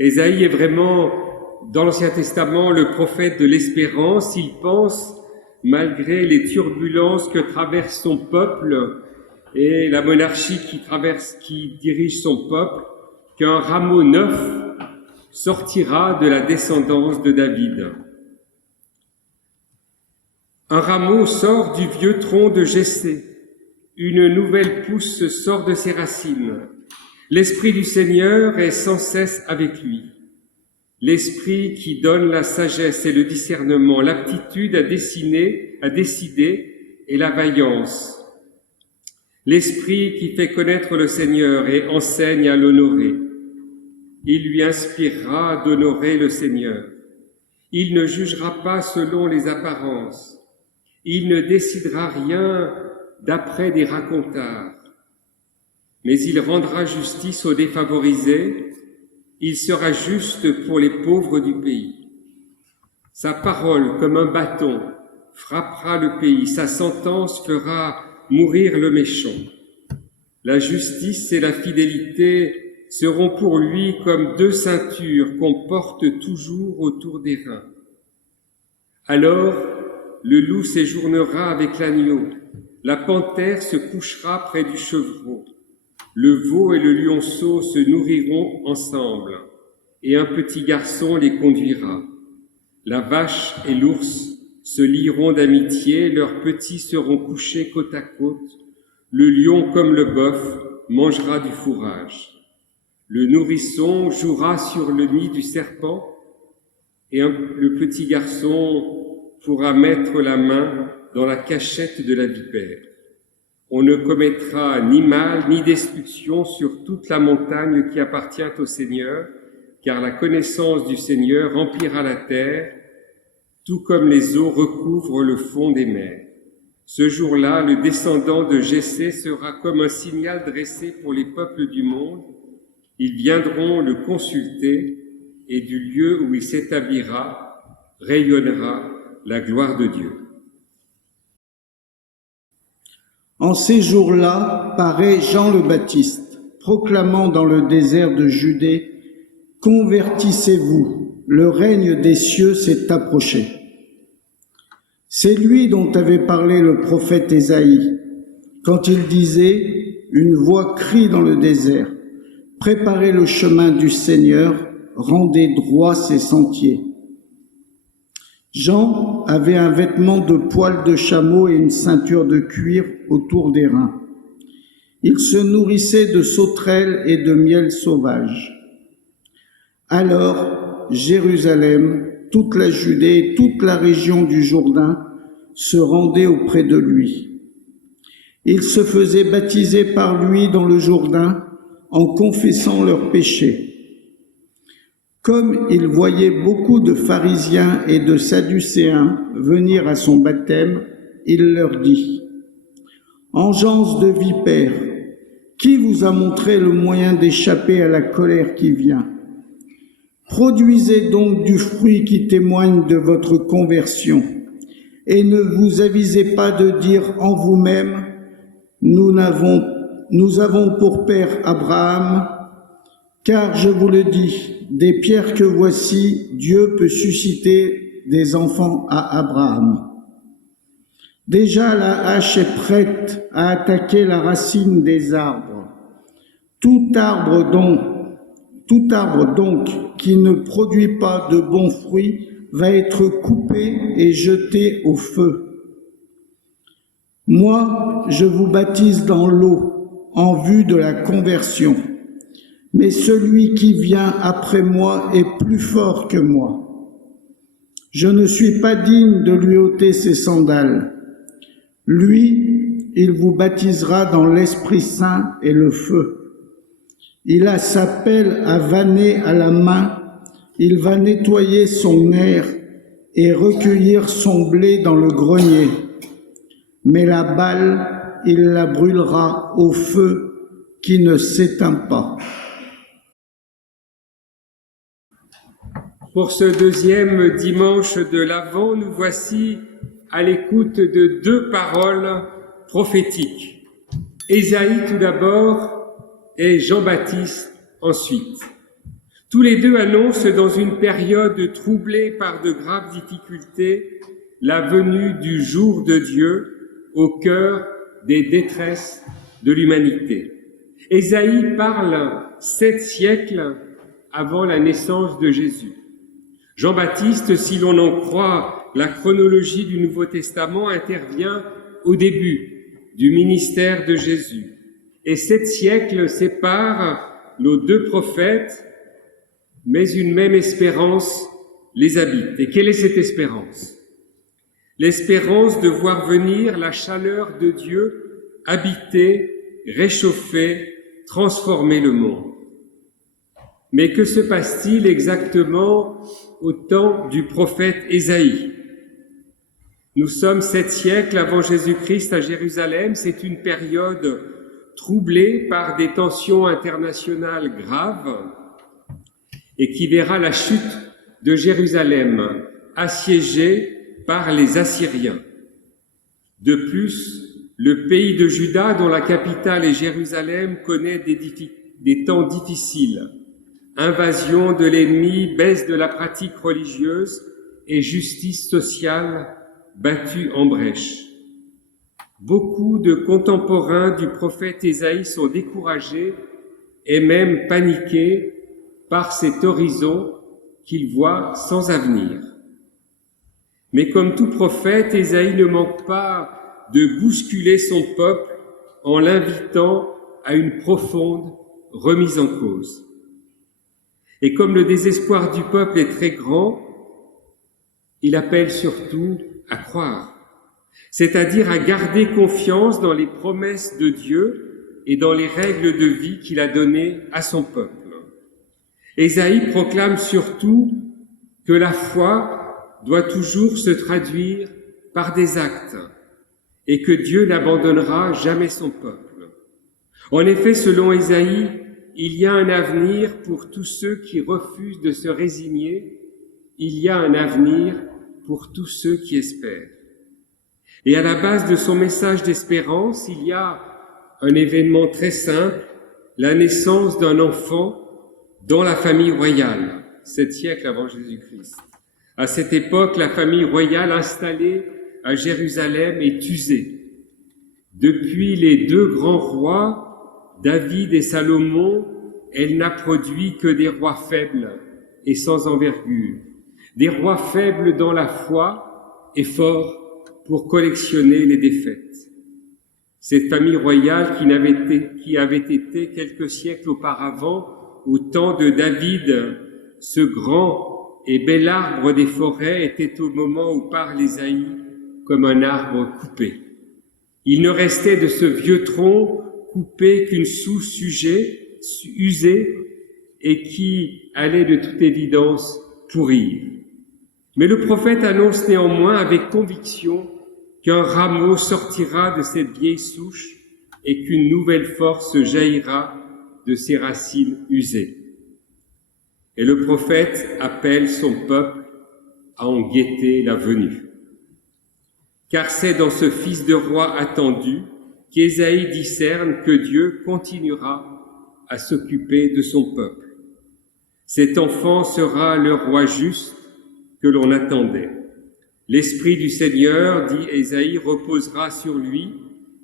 Ésaïe est vraiment, dans l'Ancien Testament, le prophète de l'espérance. Il pense, malgré les turbulences que traverse son peuple et la monarchie qui dirige son peuple, qu'un rameau neuf sortira de la descendance de David. Un rameau sort du vieux tronc de Jessé, une nouvelle pousse sort de ses racines. L'Esprit du Seigneur est sans cesse avec lui. L'Esprit qui donne la sagesse et le discernement, l'aptitude à décider et la vaillance. L'Esprit qui fait connaître le Seigneur et enseigne à l'honorer. Il lui inspirera d'honorer le Seigneur. Il ne jugera pas selon les apparences. Il ne décidera rien d'après des racontars. Mais il rendra justice aux défavorisés. Il sera juste pour les pauvres du pays. Sa parole, comme un bâton, frappera le pays. Sa sentence fera mourir le méchant. La justice et la fidélité seront pour lui comme deux ceintures qu'on porte toujours autour des reins. Alors, le loup séjournera avec l'agneau, la panthère se couchera près du chevreau, le veau et le lionceau se nourriront ensemble, et un petit garçon les conduira. La vache et l'ours se lieront d'amitié, leurs petits seront couchés côte à côte, le lion comme le bœuf mangera du fourrage. Le nourrisson jouera sur le nid du serpent, et le petit garçon pourra mettre la main dans la cachette de la vipère. On ne commettra ni mal ni destruction sur toute la montagne qui appartient au Seigneur, car la connaissance du Seigneur remplira la terre, tout comme les eaux recouvrent le fond des mers. Ce jour-là, le descendant de Jessé sera comme un signal dressé pour les peuples du monde. Ils viendront le consulter, et du lieu où il s'établira rayonnera la gloire de Dieu. En ces jours-là paraît Jean le Baptiste, proclamant dans le désert de Judée « Convertissez-vous, le règne des cieux s'est approché ». C'est lui dont avait parlé le prophète Ésaïe, quand il disait « Une voix crie dans le désert, préparez le chemin du Seigneur, rendez droits ses sentiers ». Jean avait un vêtement de poil de chameau et une ceinture de cuir autour des reins. Il se nourrissait de sauterelles et de miel sauvage. Alors, Jérusalem, toute la Judée et toute la région du Jourdain se rendaient auprès de lui. Ils se faisaient baptiser par lui dans le Jourdain en confessant leurs péchés. Comme il voyait beaucoup de pharisiens et de sadducéens venir à son baptême, il leur dit « Engeance de vipères, qui vous a montré le moyen d'échapper à la colère qui vient ? Produisez donc du fruit qui témoigne de votre conversion, et ne vous avisez pas de dire en vous-même « Nous avons pour père Abraham », car je vous le dis, des pierres que voici, Dieu peut susciter des enfants à Abraham. Déjà la hache est prête à attaquer la racine des arbres. Tout arbre donc qui ne produit pas de bons fruits va être coupé et jeté au feu. Moi, je vous baptise dans l'eau en vue de la conversion. Mais celui qui vient après moi est plus fort que moi. Je ne suis pas digne de lui ôter ses sandales. Lui, il vous baptisera dans l'Esprit Saint et le feu. Il a sa pelle à vanner à la main. Il va nettoyer son aire et recueillir son blé dans le grenier. Mais la balle, il la brûlera au feu qui ne s'éteint pas. Pour ce deuxième dimanche de l'Avent, nous voici à l'écoute de deux paroles prophétiques. Ésaïe tout d'abord et Jean-Baptiste ensuite. Tous les deux annoncent dans une période troublée par de graves difficultés la venue du jour de Dieu au cœur des détresses de l'humanité. Ésaïe parle 7 siècles avant la naissance de Jésus. Jean-Baptiste, si l'on en croit la chronologie du Nouveau Testament, intervient au début du ministère de Jésus. Et 7 siècles séparent nos 2 prophètes, mais une même espérance les habite. Et quelle est cette espérance? L'espérance de voir venir la chaleur de Dieu habiter, réchauffer, transformer le monde. Mais que se passe-t-il exactement au temps du prophète Ésaïe? Nous sommes 7 siècles avant Jésus-Christ à Jérusalem. C'est une période troublée par des tensions internationales graves et qui verra la chute de Jérusalem assiégée par les Assyriens. De plus, le pays de Juda, dont la capitale est Jérusalem, connaît des temps difficiles. Invasion de l'ennemi, baisse de la pratique religieuse et justice sociale battue en brèche. Beaucoup de contemporains du prophète Ésaïe sont découragés et même paniqués par cet horizon qu'ils voient sans avenir. Mais comme tout prophète, Ésaïe ne manque pas de bousculer son peuple en l'invitant à une profonde remise en cause. Et comme le désespoir du peuple est très grand, il appelle surtout à croire, c'est-à-dire à garder confiance dans les promesses de Dieu et dans les règles de vie qu'il a données à son peuple. Ésaïe proclame surtout que la foi doit toujours se traduire par des actes et que Dieu n'abandonnera jamais son peuple. En effet, selon Ésaïe, il y a un avenir pour tous ceux qui refusent de se résigner, il y a un avenir pour tous ceux qui espèrent. Et à la base de son message d'espérance, il y a un événement très simple, la naissance d'un enfant dans la famille royale, 7 siècles avant Jésus-Christ. À cette époque, la famille royale installée à Jérusalem est usée. Depuis les 2 grands rois, David et Salomon, elle n'a produit que des rois faibles et sans envergure, des rois faibles dans la foi et forts pour collectionner les défaites. Cette famille royale qui avait été quelques siècles auparavant, au temps de David, ce grand et bel arbre des forêts était au moment où parle Ésaïe comme un arbre coupé. Il ne restait de ce vieux tronc coupé qu'une souche usée et qui allait de toute évidence pourrir. Mais le prophète annonce néanmoins avec conviction qu'un rameau sortira de cette vieille souche et qu'une nouvelle force jaillira de ses racines usées. Et le prophète appelle son peuple à en guetter la venue. Car c'est dans ce fils de roi attendu qu'Ésaïe discerne que Dieu continuera à s'occuper de son peuple. Cet enfant sera le roi juste que l'on attendait. L'esprit du Seigneur, dit Ésaïe, reposera sur lui,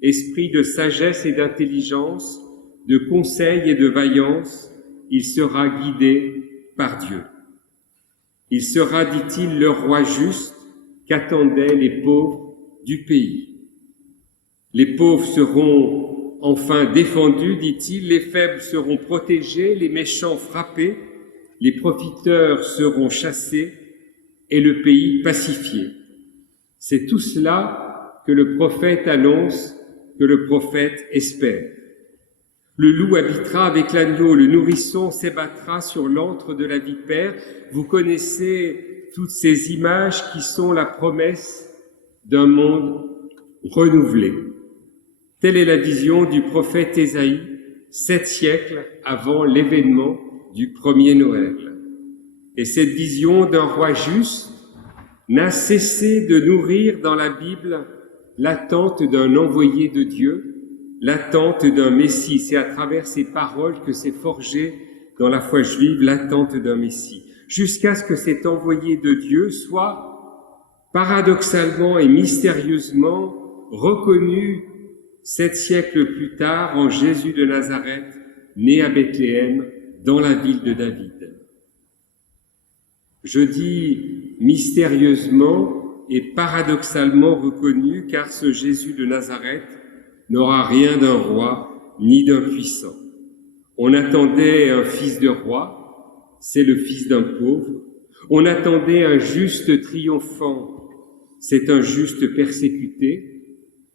esprit de sagesse et d'intelligence, de conseil et de vaillance, il sera guidé par Dieu. Il sera, dit-il, le roi juste qu'attendaient les pauvres du pays. Les pauvres seront enfin défendus, dit-il, les faibles seront protégés, les méchants frappés, les profiteurs seront chassés et le pays pacifié. C'est tout cela que le prophète annonce, que le prophète espère. Le loup habitera avec l'agneau, le nourrisson s'ébattra sur l'antre de la vipère. Vous connaissez toutes ces images qui sont la promesse d'un monde renouvelé. Telle est la vision du prophète Ésaïe, 7 siècles avant l'événement du premier Noël. Et cette vision d'un roi juste n'a cessé de nourrir dans la Bible l'attente d'un envoyé de Dieu, l'attente d'un Messie. C'est à travers ces paroles que s'est forgée dans la foi juive l'attente d'un Messie, jusqu'à ce que cet envoyé de Dieu soit paradoxalement et mystérieusement reconnu 7 siècles plus tard en Jésus de Nazareth, né à Bethléem, dans la ville de David. Je dis mystérieusement et paradoxalement reconnu, car ce Jésus de Nazareth n'aura rien d'un roi ni d'un puissant. On attendait un fils de roi, c'est le fils d'un pauvre. On attendait un juste triomphant, c'est un juste persécuté.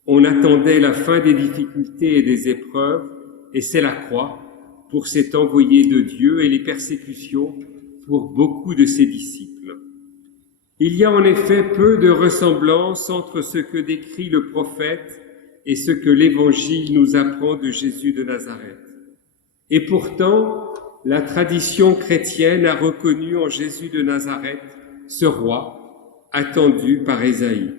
On attendait la fin des difficultés et des épreuves, et c'est la croix pour cet envoyé de Dieu et les persécutions pour beaucoup de ses disciples. Il y a en effet peu de ressemblance entre ce que décrit le prophète et ce que l'Évangile nous apprend de Jésus de Nazareth. Et pourtant, la tradition chrétienne a reconnu en Jésus de Nazareth ce roi attendu par Ésaïe.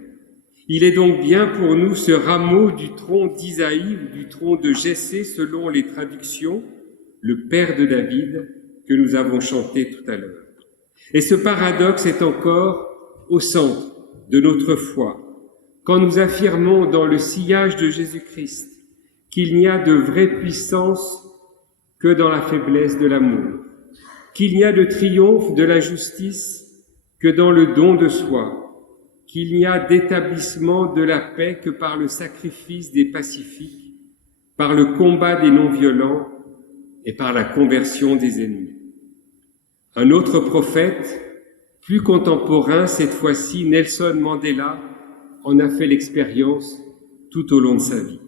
Il est donc bien pour nous ce rameau du tronc d'Isaïe ou du tronc de Jessé selon les traductions, le père de David, que nous avons chanté tout à l'heure. Et ce paradoxe est encore au centre de notre foi, quand nous affirmons dans le sillage de Jésus-Christ qu'il n'y a de vraie puissance que dans la faiblesse de l'amour, qu'il n'y a de triomphe de la justice que dans le don de soi, qu'il n'y a d'établissement de la paix que par le sacrifice des pacifiques, par le combat des non-violents et par la conversion des ennemis. Un autre prophète, plus contemporain cette fois-ci, Nelson Mandela, en a fait l'expérience tout au long de sa vie.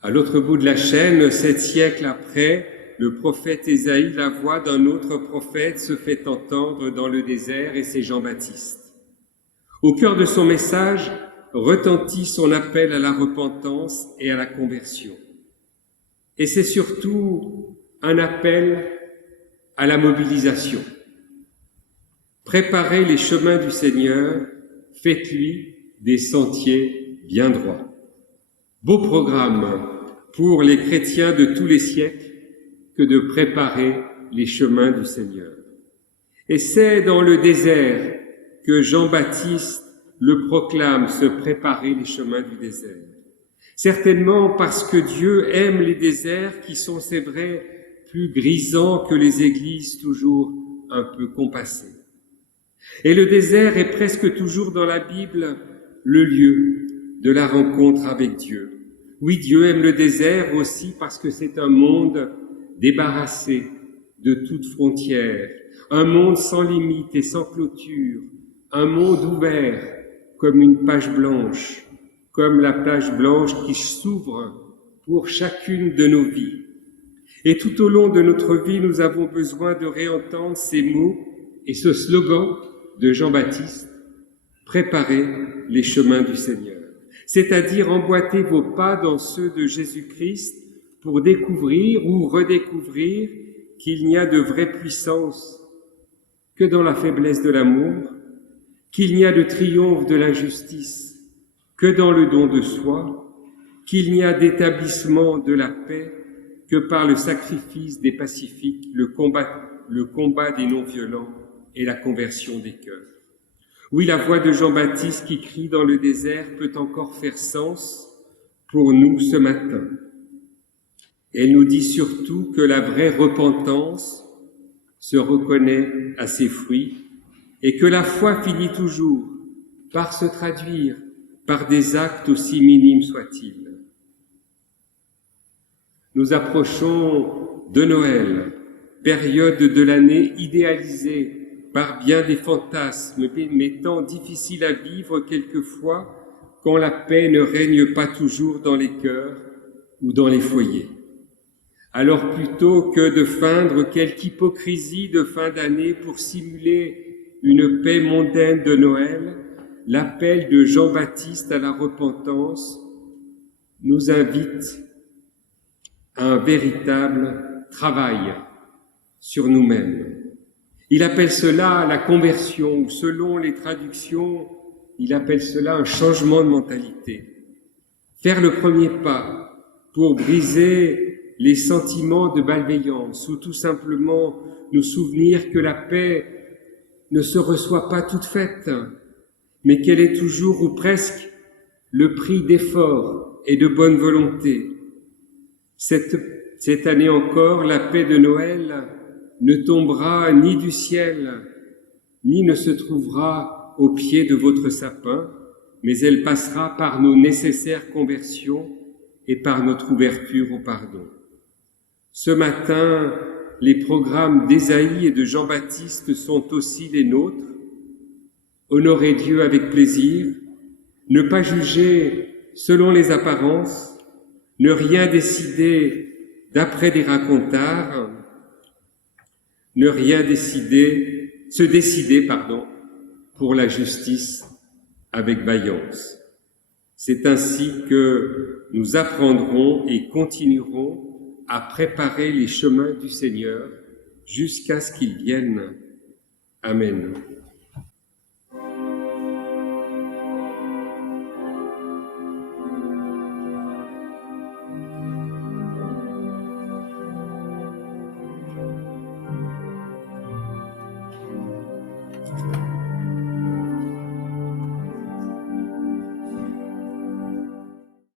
À l'autre bout de la chaîne, 7 siècles après, le prophète Ésaïe, la voix d'un autre prophète, se fait entendre dans le désert et c'est Jean-Baptiste. Au cœur de son message retentit son appel à la repentance et à la conversion. Et c'est surtout un appel à la mobilisation. Préparez les chemins du Seigneur, faites-lui des sentiers bien droits. Beau programme pour les chrétiens de tous les siècles que de préparer les chemins du Seigneur. Et c'est dans le désert que Jean-Baptiste le proclame, se préparer les chemins du désert. Certainement parce que Dieu aime les déserts qui sont, c'est vrai, plus grisants que les églises toujours un peu compassées. Et le désert est presque toujours dans la Bible le lieu de la rencontre avec Dieu. Oui, Dieu aime le désert aussi parce que c'est un monde débarrassé de toute frontière, un monde sans limite et sans clôture, un monde ouvert comme une page blanche, comme la page blanche qui s'ouvre pour chacune de nos vies. Et tout au long de notre vie, nous avons besoin de réentendre ces mots et ce slogan de Jean-Baptiste, « Préparez les chemins du Seigneur », c'est-à-dire emboîter vos pas dans ceux de Jésus-Christ pour découvrir ou redécouvrir qu'il n'y a de vraie puissance que dans la faiblesse de l'amour, qu'il n'y a de triomphe de la justice que dans le don de soi, qu'il n'y a d'établissement de la paix que par le sacrifice des pacifiques, le combat des non-violents et la conversion des cœurs. Oui, la voix de Jean-Baptiste qui crie dans le désert peut encore faire sens pour nous ce matin. Elle nous dit surtout que la vraie repentance se reconnaît à ses fruits et que la foi finit toujours par se traduire par des actes aussi minimes soient-ils. Nous approchons de Noël, période de l'année idéalisée par bien des fantasmes, mais tant difficile à vivre quelquefois quand la paix ne règne pas toujours dans les cœurs ou dans les foyers. Alors plutôt que de feindre quelque hypocrisie de fin d'année pour simuler une paix mondaine de Noël, l'appel de Jean-Baptiste à la repentance nous invite à un véritable travail sur nous-mêmes. Il appelle cela la conversion, ou selon les traductions, il appelle cela un changement de mentalité. Faire le premier pas pour briser les sentiments de malveillance ou tout simplement nous souvenir que la paix ne se reçoit pas toute faite, mais qu'elle est toujours ou presque le prix d'efforts et de bonne volonté. Cette année encore, la paix de Noël ne tombera ni du ciel, ni ne se trouvera au pied de votre sapin, mais elle passera par nos nécessaires conversions et par notre ouverture au pardon. Ce matin, les programmes d'Ésaïe et de Jean-Baptiste sont aussi les nôtres. Honorer Dieu avec plaisir, ne pas juger selon les apparences, ne rien décider d'après des racontards, ne rien se décider pour la justice avec vaillance. C'est ainsi que nous apprendrons et continuerons à préparer les chemins du Seigneur jusqu'à ce qu'il vienne. Amen.